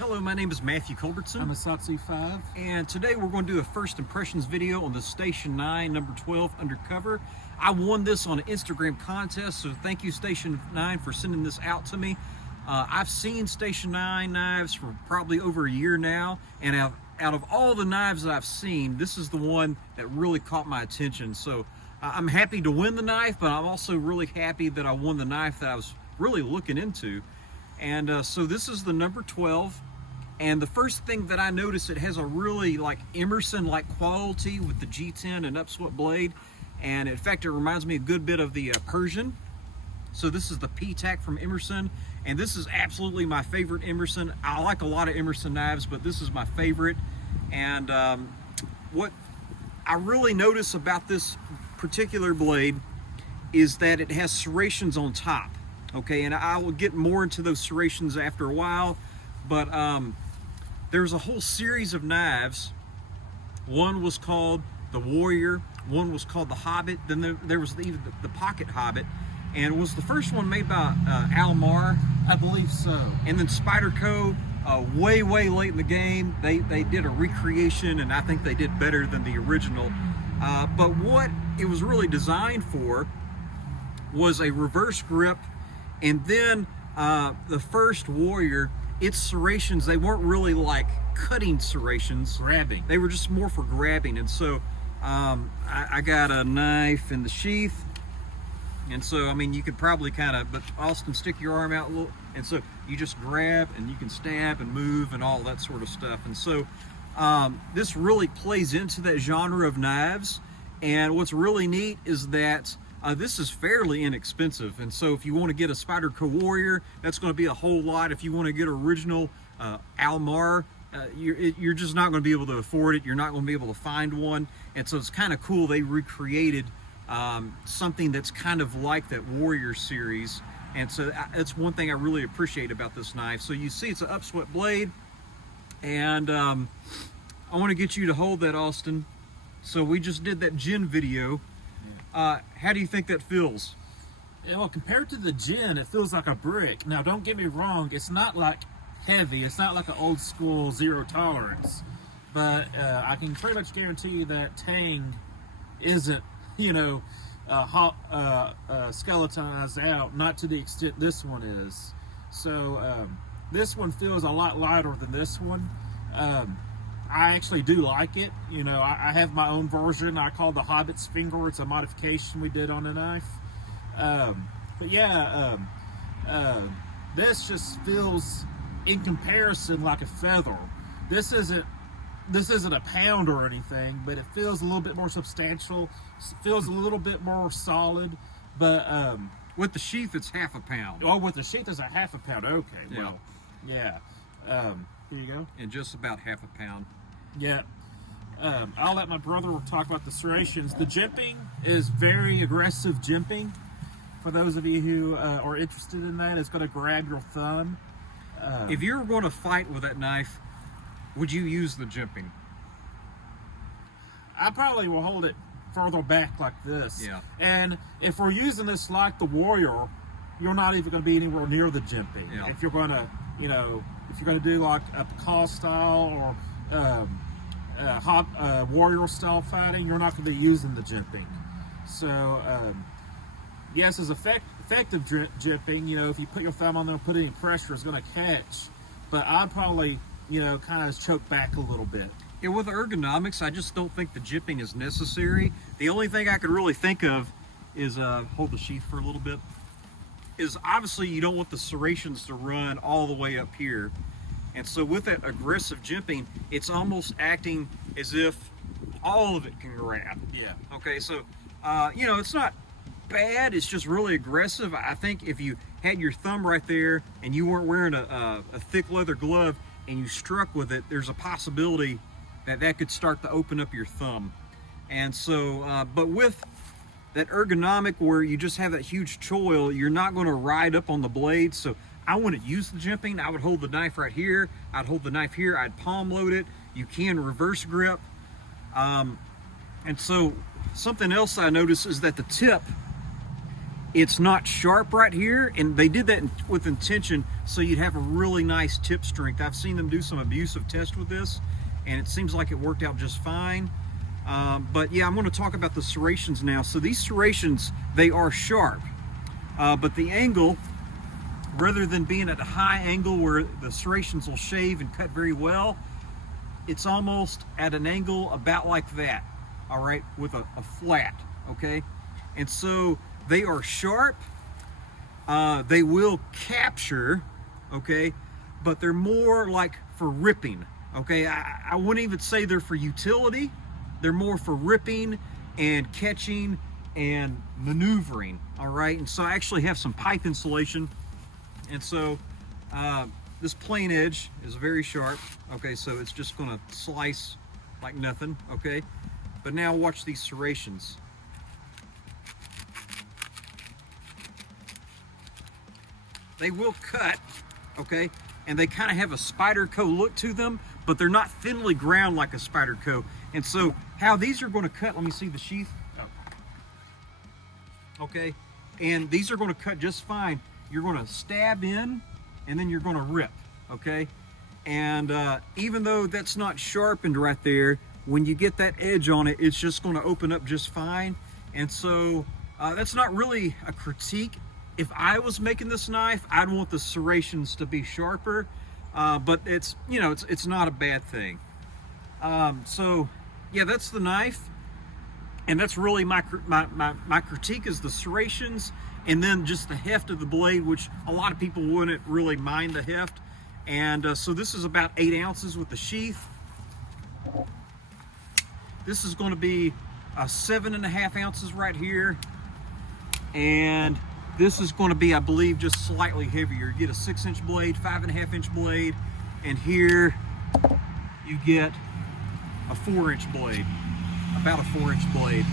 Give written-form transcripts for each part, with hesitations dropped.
Hello, my name is Matthew Culbertson. I'm a Satsu 5. And today we're going to do a first impressions video on the Station 9 number 12 Undercover. I won this on an Instagram contest, so thank you Station 9 for sending this out to me. I've seen Station 9 knives for probably over a year now, and out of all the knives that I've seen, this is the one that really caught my attention. So I'm happy to win the knife, but I'm also really happy that I won the knife that I was really looking into. And so this is the number 12. And the first thing that I noticed, it has a really like Emerson-like quality with the G10 and upswept blade. And in fact, it reminds me a good bit of the Persian. So this is the P-Tac from Emerson. And this is absolutely my favorite Emerson. I like a lot of Emerson knives, but this is my favorite. And what I really notice about this particular blade is that it has serrations on top. Okay, and I will get more into those serrations after a while. But there's a whole series of knives. One was called the Warrior, one was called the Hobbit, then there was even the Pocket Hobbit, and it was the first one made by Almar, I believe so. And then Spyderco, way late in the game, they did a recreation, and I think they did better than the original. But what it was really designed for was a reverse grip, and then the first Warrior, its serrations, they weren't really like cutting serrations. Grabbing. They were just more for grabbing. And so I got a knife in the sheath. And so, I mean, you could probably kind of, but Austin, stick your arm out a little. And so you just grab and you can stab and move and all that sort of stuff. And so this really plays into that genre of knives. And what's really neat is that this is fairly inexpensive, and so if you want to get a Spyderco Warrior, that's going to be a whole lot. If you want to get original Almar, you're just not going to be able to afford it. You're not going to be able to find one, and so it's kind of cool they recreated something that's kind of like that Warrior series, and so that's one thing I really appreciate about this knife. So you see it's an upswept blade, and I want to get you to hold that, Austin. So we just did that gin video. How do you think that feels? Yeah, well, compared to the gin, it feels like a brick. Now, don't get me wrong, it's not like heavy. It's not like an old school zero tolerance. But I can pretty much guarantee you that Tang isn't, skeletonized out, not to the extent this one is. So this one feels a lot lighter than this one. I actually do like it. I have my own version. I call the Hobbit's Finger. It's a modification we did on the knife. But yeah, this just feels, in comparison, like a feather. This isn't a pound or anything, but it feels a little bit more substantial. It feels a little bit more solid. But with the sheath, it's half a pound. Oh, with the sheath, it's a half a pound. Okay, well, yeah. Here you go. And just about half a pound. Yeah. I'll let my brother talk about the serrations. The jimping is very aggressive jimping. For those of you who are interested in that, it's going to grab your thumb. If you were going to fight with that knife, would you use the jimping? I probably will hold it further back like this. Yeah. And if we're using this like the Warrior, you're not even going to be anywhere near the jimping. Yeah. If you're going to, if you're going to do like a Picard style or Warrior style fighting, you're not going to be using the jimping. So yes, it's effective jimping. If you put your thumb on there and put any pressure, it's going to catch. But I'd probably kind of choke back a little bit. Yeah, with Ergonomics, I just don't think the jimping is necessary. The only thing I could really think of is hold the sheath for a little bit. Is obviously you don't want the serrations to run all the way up here. And so with that aggressive jimping, it's almost acting as if all of it can grab. Yeah. Okay, so, it's not bad, it's just really aggressive. I think if you had your thumb right there and you weren't wearing a thick leather glove and you struck with it, there's a possibility that could start to open up your thumb. And so, but with that ergonomic where you just have that huge choil, you're not going to ride up on the blade. So I wouldn't use the jimping. I would hold the knife right here. I'd hold the knife here. I'd palm load it. You can reverse grip. And so something else I noticed is that the tip it's not sharp right here, and they did that with intention so you'd have a really nice tip strength. I've seen them do some abusive tests with this, and it seems like it worked out just fine. But yeah, I'm going to talk about the serrations now. So these serrations, they are sharp, but the angle, rather than being at a high angle where the serrations will shave and cut very well, it's almost at an angle about like that, all right, with a flat, okay? And so they are sharp, they will capture, okay, but they're more like for ripping, okay? I wouldn't even say they're for utility. They're more for ripping and catching and maneuvering, all right? And so I actually have some pipe insulation, and so this plain edge is very sharp, okay? So it's just gonna slice like nothing, okay? But now watch these serrations. They will cut, okay? And they kind of have a Spyderco look to them, but they're not thinly ground like a Spyderco. And so how these are going to cut, let me see the sheath. Okay, and these are going to cut just fine. You're going to stab in, and then you're going to rip, okay? And even though that's not sharpened right there, when you get that edge on it, it's just going to open up just fine. And so that's not really a critique. If I was making this knife, I'd want the serrations to be sharper, but it's, you know, it's not a bad thing. So yeah, that's the knife, and that's really my critique is the serrations, and then just the heft of the blade, which a lot of people wouldn't really mind the heft. And so this is about 8 ounces with the sheath. This is going to be 7.5 ounces right here, and this is going to be, I believe, just slightly heavier. You get a 6-inch blade, 5.5-inch blade, and here you get a 4-inch blade, about a 4-inch blade.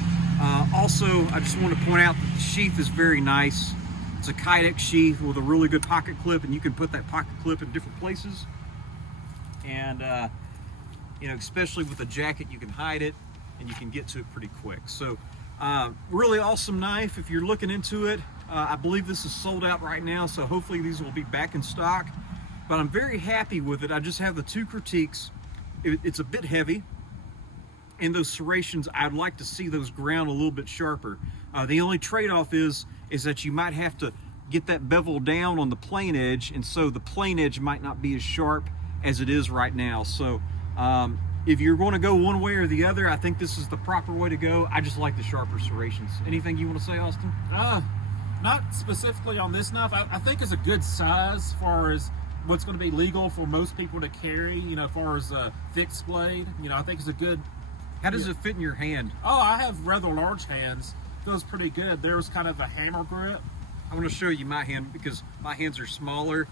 Also, I just want to point out that the sheath is very nice. It's a Kydex sheath with a really good pocket clip, and you can put that pocket clip in different places. And you know, especially with a jacket, you can hide it, and you can get to it pretty quick. So really awesome knife if you're looking into it. I believe this is sold out right now, so hopefully these will be back in stock. But I'm very happy with it. I just have the 2 critiques. It's a bit heavy, and those serrations, I'd like to see those ground a little bit sharper. The only trade-off is that you might have to get that bevel down on the plain edge, and so the plain edge might not be as sharp as it is right now. So if you're going to go one way or the other, I think this is the proper way to go. I just like the sharper serrations. Anything you want to say, Austin? Not specifically on this knife. I think it's a good size as far as what's going to be legal for most people to carry, you know, as far as a fixed blade. You know, I think it's a good... How does it fit in your hand? Oh, I have rather large hands. Feels pretty good. There's kind of a hammer grip. I want to show you my hand because my hands are smaller,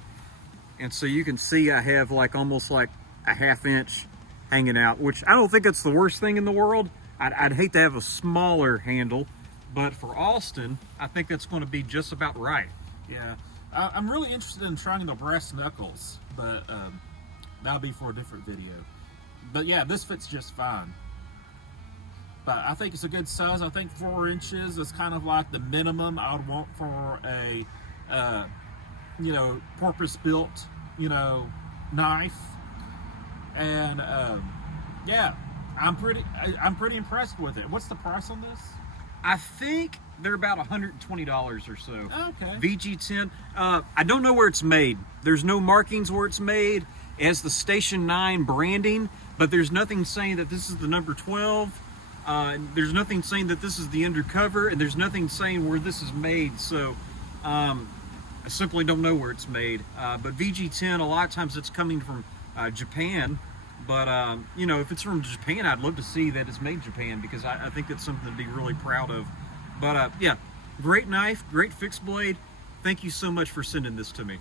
and so you can see I have like almost like a 1/2 inch hanging out, which I don't think that's the worst thing in the world. I'd hate to have a smaller handle, but for Austin, I think that's going to be just about right. Yeah, I'm really interested in trying the brass knuckles, but that'll be for a different video. But yeah, this fits just fine. But I think it's a good size. I think 4 inches is kind of like the minimum I would want for a, you know, purpose-built, you know, knife. And yeah, I'm pretty impressed with it. What's the price on this? I think they're about $120 or so. Okay. VG10. I don't know where it's made. There's no markings where it's made. It has the Station 9 branding, but there's nothing saying that this is the number 12. There's nothing saying that this is the Undercover, and there's nothing saying where this is made. So I simply don't know where it's made. But VG10, a lot of times it's coming from Japan. But you know, if it's from Japan, I'd love to see that it's made in Japan, because I think it's something to be really proud of. But yeah, great knife, great fixed blade. Thank you so much for sending this to me.